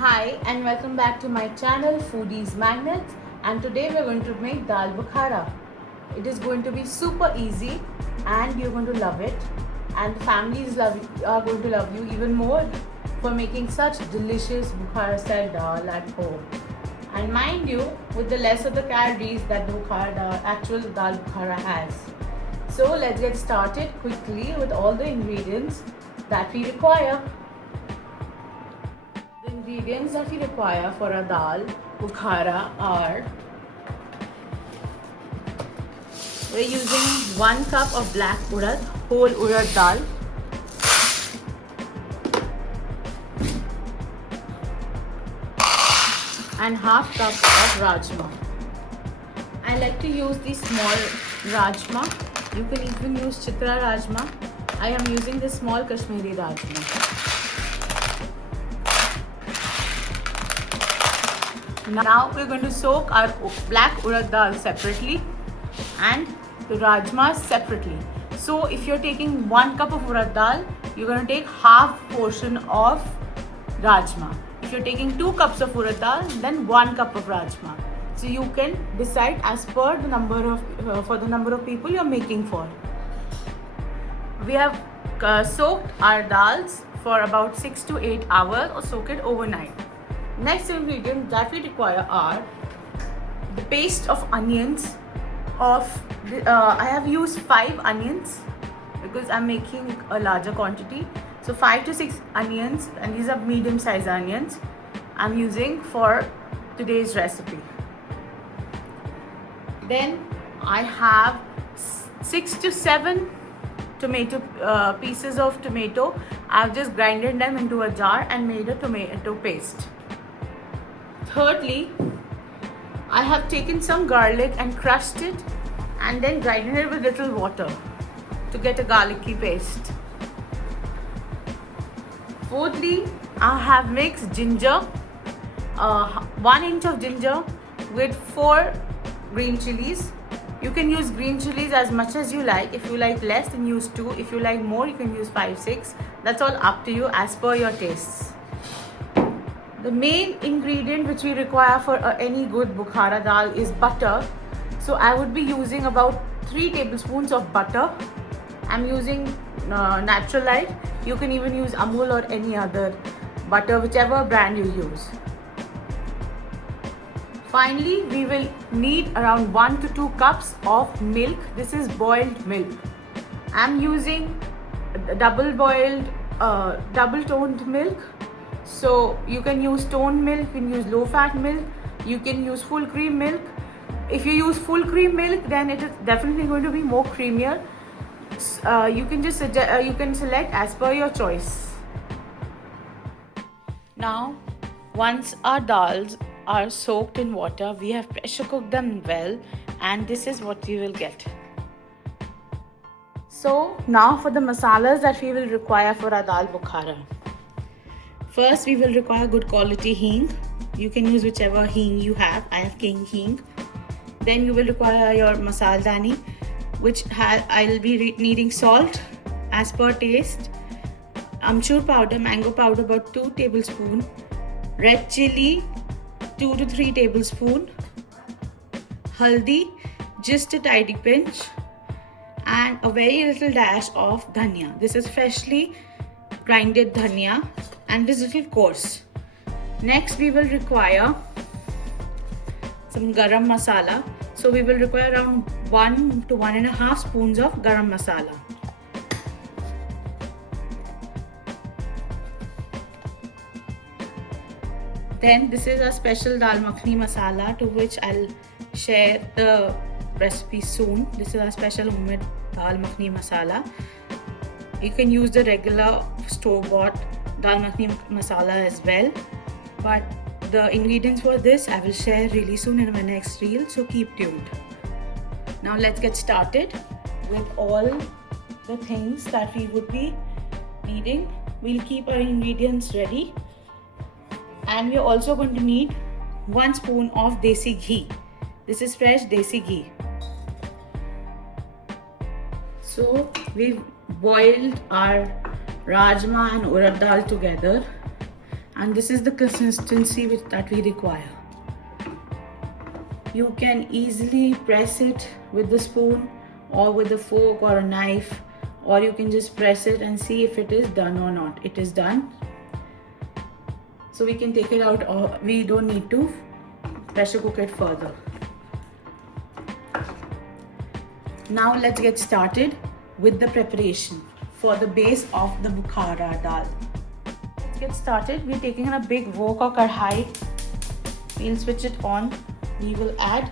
Hi and welcome back to my channel Foodie's Magnets, and today we're going to make dal bukhara. It is going to be super easy and you're going to love it, and families are going to love you even more for making such delicious bukhara style dal at home. And mind you, with the less of the calories that the actual dal bukhara has. So let's get started quickly with all the ingredients that we require. The ingredients that we require for a dal bukhara are: we're using 1 cup of black urad, whole urad dal, and half cup of rajma. I like to use the small rajma. You can even use chitra rajma. I am using the small Kashmiri rajma. Now we're going to soak our black urad dal separately and the rajma separately. So if you're taking 1 cup of urad dal, you're going to take half portion of rajma. If you're taking 2 cups of urad dal, then 1 cup of rajma. So you can decide as per the number of people you're making for. We have soaked our dals for about 6 to 8 hours, or soak it overnight. Next ingredient that we require are the paste of onions. I have used 5 onions because I'm making a larger quantity. So 5 to 6 onions, and these are medium size onions I'm using for today's recipe. Then I have 6 to 7 pieces of tomato. I've just grinded them into a jar and made a tomato paste. Thirdly, I have taken some garlic and crushed it and then grinded it with little water to get a garlicky paste. Fourthly, I have mixed ginger, 1 inch of ginger with 4 green chilies. You can use green chilies as much as you like. If you like less, then use 2. If you like more, you can use 5, 6. That's all up to you as per your tastes. The main ingredient which we require for any good bukhara dal is butter. So I would be using about 3 tablespoons of butter. I'm using natural light. You can even use Amul or any other butter, whichever brand you use. Finally, we will need around 1 to 2 cups of milk. This is boiled milk. I'm using double toned milk. So you can use toned milk, you can use low fat milk, you can use full cream milk. If you use full cream milk, then it is definitely going to be more creamier. You can select as per your choice. Now, once our dals are soaked in water, we have pressure cooked them well, and this is what we will get. So now for the masalas that we will require for our dal bukhara. First, we will require good quality hing. You can use whichever hing you have. I have king hing. Then you will require your masala dani, which I'll be needing salt as per taste, amchur powder, mango powder about 2 tablespoons, red chili 2 to 3 tablespoons, haldi just a tiny pinch, and a very little dash of dhania. This is freshly grinded dhania, and this is little coarse. Next, we will require some garam masala. So we will require around 1 to 1.5 spoons of garam masala. Then this is a special dal makhani masala, to which I'll share the recipe soon. This is a special homemade dal makhani masala. You can use the regular store-bought dal makhani masala as well, but the ingredients for this I will share really soon in my next reel, so keep tuned. Now let's get started with all the things that we would be needing. We'll keep our ingredients ready, and we're also going to need 1 spoon of desi ghee. This is fresh desi ghee. So we've boiled our rajma and urad dal together, and this is the consistency that we require. You can easily press it with the spoon or with a fork or a knife, or you can just press it and see if it is done or not. It is done. So we can take it out, or we don't need to pressure cook it further. Now let's get started with the preparation for the base of the Bukhara dal. Let's get started. We're taking a big wok or kadhai. We'll switch it on. We will add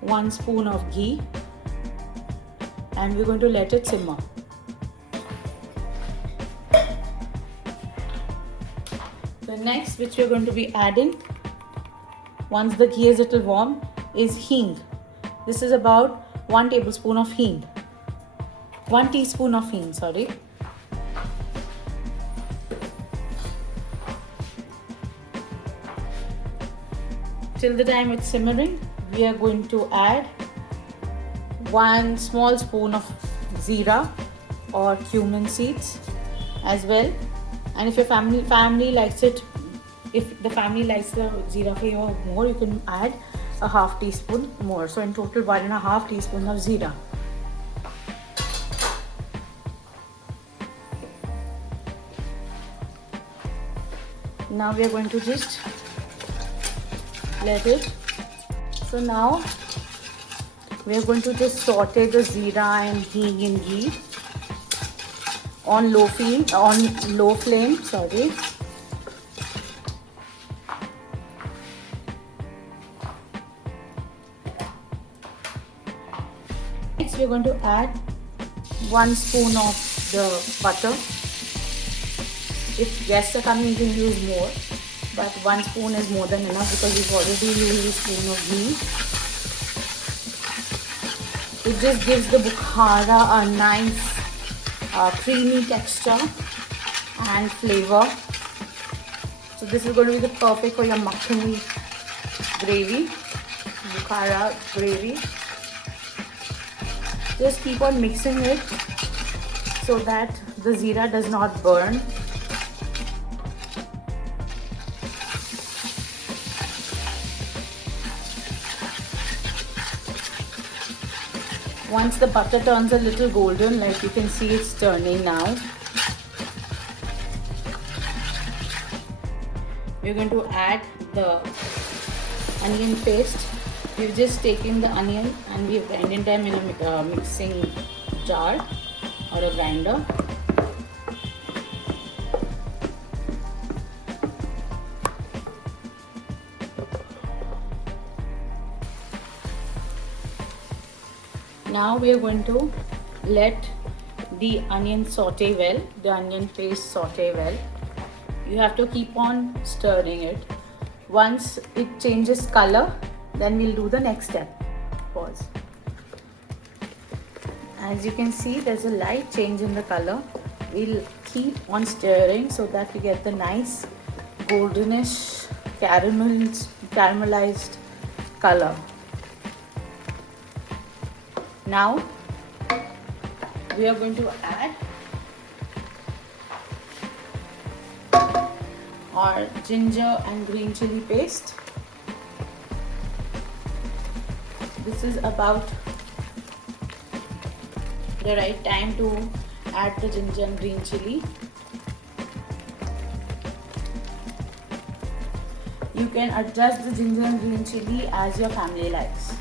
1 spoon of ghee and we're going to let it simmer. The next which we're going to be adding, once the ghee is a little warm, is hing. This is about 1 tablespoon of hing. 1 teaspoon of hing, sorry. Till the time it's simmering, we are going to add 1 small spoon of zira or cumin seeds as well. And if your family likes it, if the family likes the zira flavor more, you can add a half teaspoon more. So in total 1.5 teaspoon of zira. Now we are going to just let it. So now we are going to just saute the zira and hing in ghee on low flame, sorry. Next we are going to add 1 spoon of the butter. If guests are coming, you can use more, but 1 spoon is more than enough because we've already used a spoon of ghee. It just gives the Bukhara a nice creamy texture and flavor. So this is going to be the perfect for your makhani gravy, Bukhara gravy. Just keep on mixing it so that the zira does not burn. Once the butter turns a little golden, like you can see it's turning now, we're going to add the onion paste. We've just taken the onion and we've grinded them in a mixing jar or a grinder. Now we are going to let the onion saute well, the onion paste saute well. You have to keep on stirring it. Once it changes color, then we'll do the next step. Pause. As you can see, there's a light change in the color. We'll keep on stirring so that we get the nice goldenish caramelized color. Now we are going to add our ginger and green chili paste. This is about the right time to add the ginger and green chili. You can adjust the ginger and green chili as your family likes.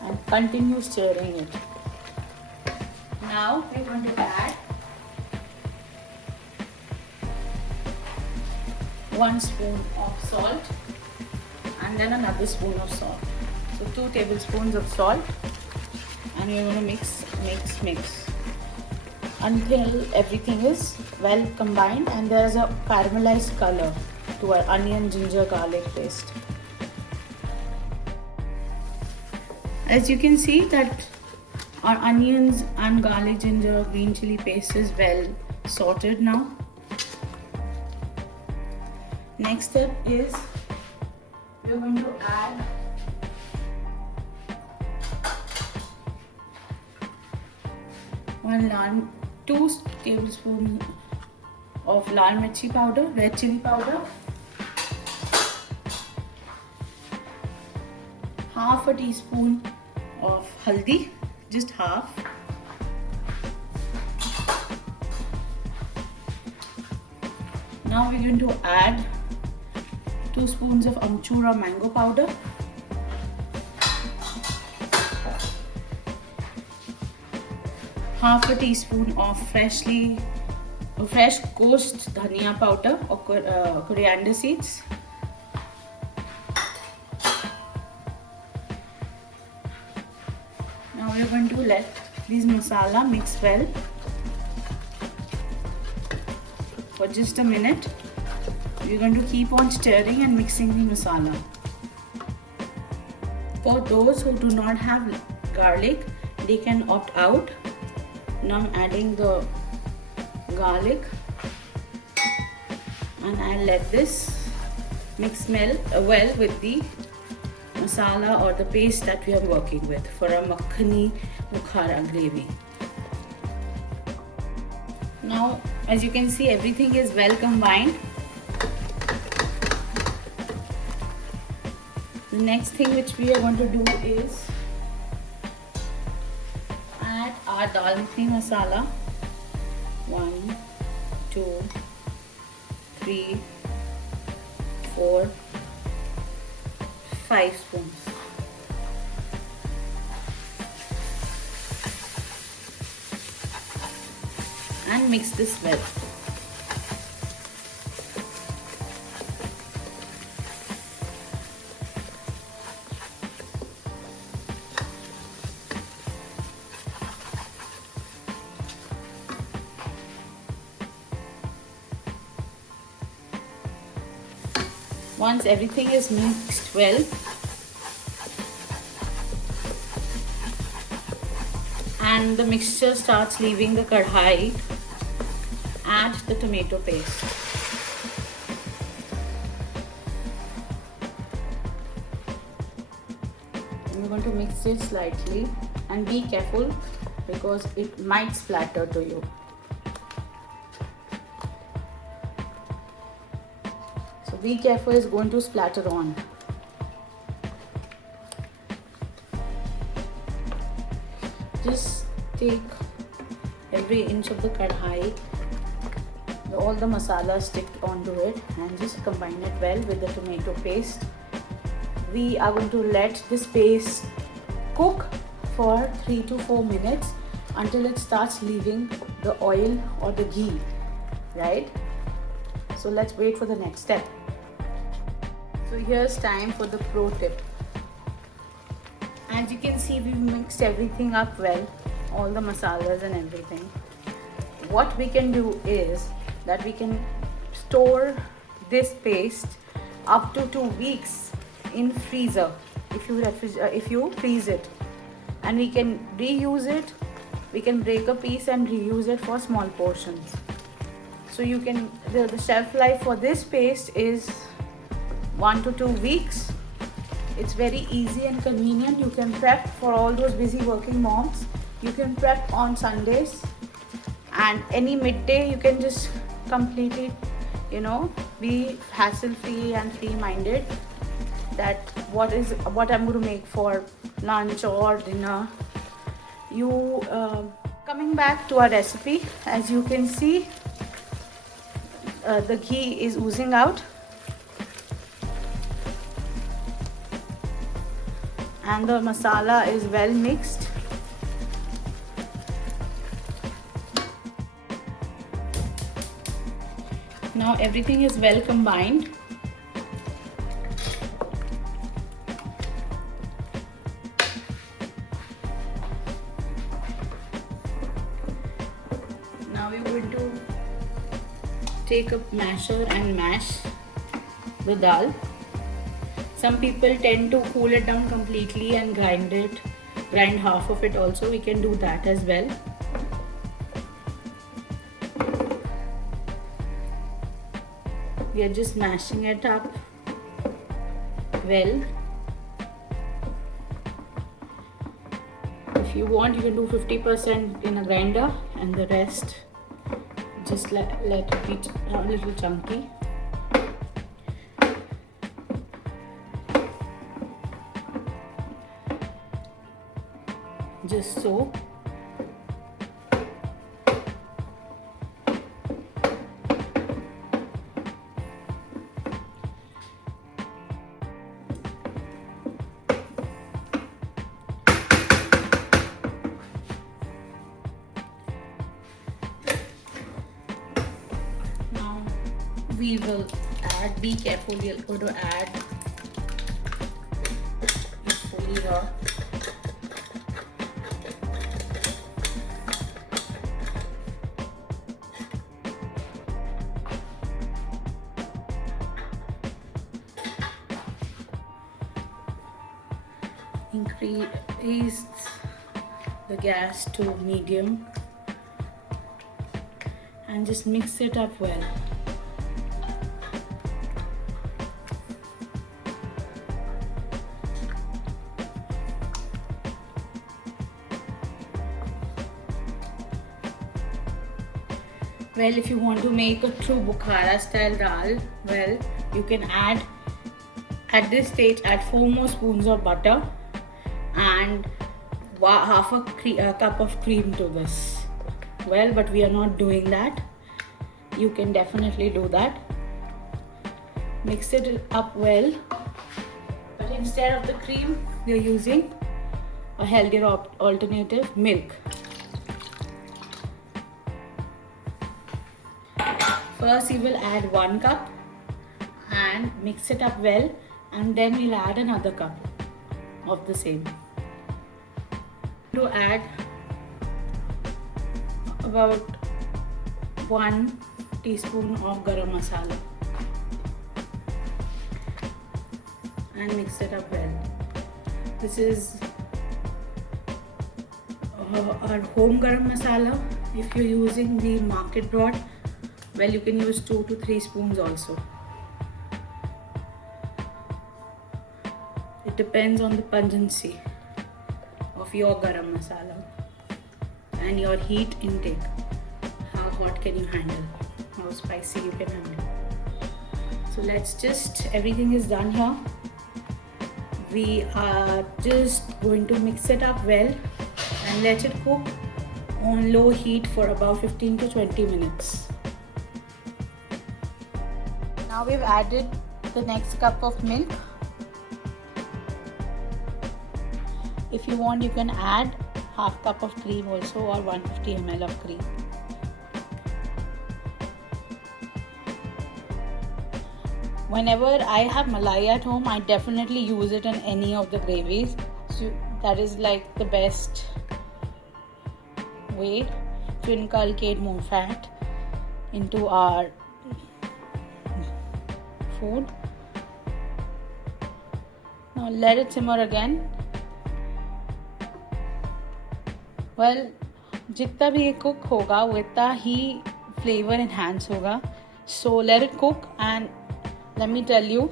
And continue stirring it. Now we're going to add 1 spoon of salt and then another spoon of salt. So 2 tablespoons of salt, and you're going to mix until everything is well combined and there is a caramelized color to our onion, ginger, garlic paste. As you can see that our onions and garlic, ginger, green chili paste is well sorted now. Next step is we're going to add 2 tablespoons of lal mirchi powder, red chili powder, half a teaspoon of haldi, just half, now we're going to add 2 spoons of amchur or mango powder, half a teaspoon of fresh coarse dhania powder or coriander seeds, now we're going to let these masala mix well for just a minute. We're going to keep on stirring and mixing the masala. For those who do not have garlic, they can opt out. Now I'm adding the garlic and I'll let this mix well with the masala or the paste that we are working with for a makhani Bukhara gravy. Now, as you can see, everything is well combined. The next thing which we are going to do is add our dal makhani masala. 1, 2, 3, 4, 5 spoons. And mix this well. Once everything is mixed well, and the mixture starts leaving the kadhai, add the tomato paste. And we're going to mix it slightly and be careful because it might splatter to you. So be careful, it's going to splatter on. Just take every inch of the kadhai, all the masala stick onto it, and just combine it well with the tomato paste. We are going to let this paste cook for 3 to 4 minutes until it starts leaving the oil or the ghee, right? So let's wait for the next step. So here's time for the pro tip. As you can see, we've mixed everything up well, all the masalas and everything. What we can do is that we can store this paste up to 2 weeks in freezer if you freeze it, and we can reuse it. We can break a piece and reuse it for small portions. So you can the shelf life for this paste is 1 to 2 weeks. It's very easy and convenient. You can prep for all those busy working moms. You can prep on Sundays, and any midday you can just completely, be hassle-free and free-minded that what I'm going to make for lunch or dinner. Coming back to our recipe, as you can see, the ghee is oozing out, and the masala is well mixed. Now everything is well combined. Now we're going to take a masher and mash the dal. Some people tend to cool it down completely and grind half of it also. We can do that as well. We are just mashing it up well. If If you want, you can do 50% in a grinder and the rest just let it be a little chunky. Just so. Now we will add, be careful, we are going to add it fully raw. Increase the gas to medium and just mix it up well. Well, if you want to make a true Bukhara style dal, well, you can add, at this stage, add 4 more spoons of butter and half a cup of cream to this. Well, but we are not doing that. You can definitely do that. Mix it up well, but instead of the cream, we are using a healthier alternative, milk. First, we will add 1 cup and mix it up well, and then we'll add another cup of the same. To add about 1 teaspoon of garam masala and mix it up well. This is our home garam masala. If you're using the market brought, well, you can use 2 to 3 spoons also. It depends on the pungency of your garam masala and your heat intake. How hot can you handle? How spicy you can handle? So let's just, everything is done here. We are just going to mix it up well and let it cook on low heat for about 15 to 20 minutes. Now we've added the next cup of milk. If you want, you can add half cup of cream also, or 150 ml of cream. Whenever I have malai at home, I definitely use it in any of the gravies. So that is like the best way to inculcate more fat into our food. Now let it simmer again. Well, जितना भी ये cook होगा वो इतना ही flavor enhance होगा. So let it cook, and let me tell you,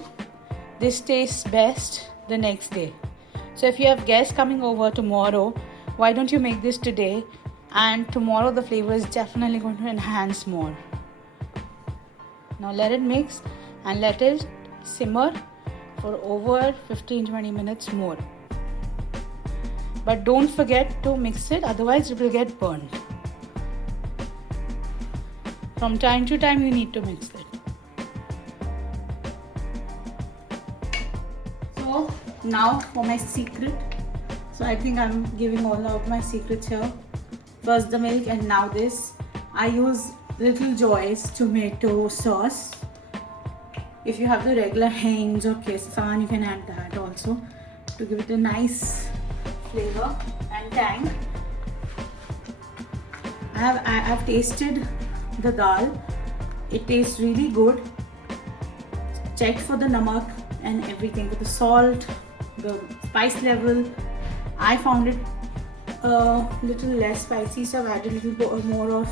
this tastes best the next day. So if you have guests coming over tomorrow, why don't you make this today, and tomorrow the flavor is definitely going to enhance more. Now let it mix and let it simmer for over 15-20 minutes more. But don't forget to mix it, otherwise it will get burned. From time to time you need to mix it. So now for my secret. So I think I'm giving all out my secrets here. First the milk and now this. I use Little Joy's tomato sauce. If you have the regular Heinz or Kesan, you can add that also to give it a nice flavor and tang. I have tasted the dal. It tastes really good. Checked for the namak and everything, with the salt, the spice level. I found it a little less spicy, so I've added a little more of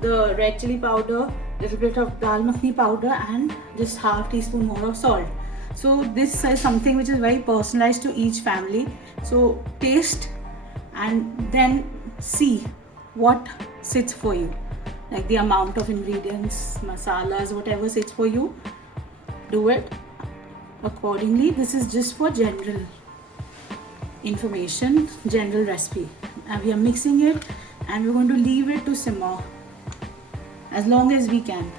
the red chili powder, little bit of dal makhani powder, and just half teaspoon more of salt. So this is something which is very personalized to each family. So taste and then see what sits for you, like the amount of ingredients, masalas, whatever sits for you. Do it accordingly. This is just for general information, general recipe, and we are mixing it and we're going to leave it to simmer as long as we can.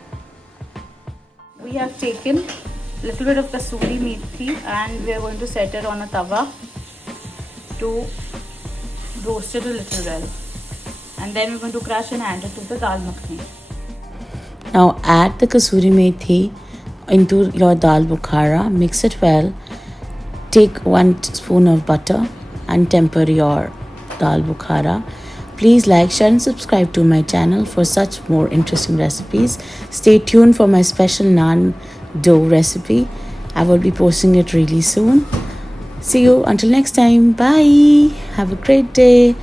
We have taken a little bit of kasuri methi and we are going to set it on a tawa to roast it a little well, and then we're going to crush and add it to the dal makhani. Now add the kasuri methi into your dal bukhara, mix it well, take 1 spoon of butter and temper your dal bukhara. Please like, share and subscribe to my channel for such more interesting recipes. Stay tuned for my special naan dough recipe. I will be posting it really soon. See you until next time. Bye. Have a great day.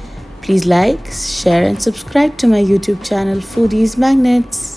Please like, share and subscribe to my YouTube channel Foodie's Magnets.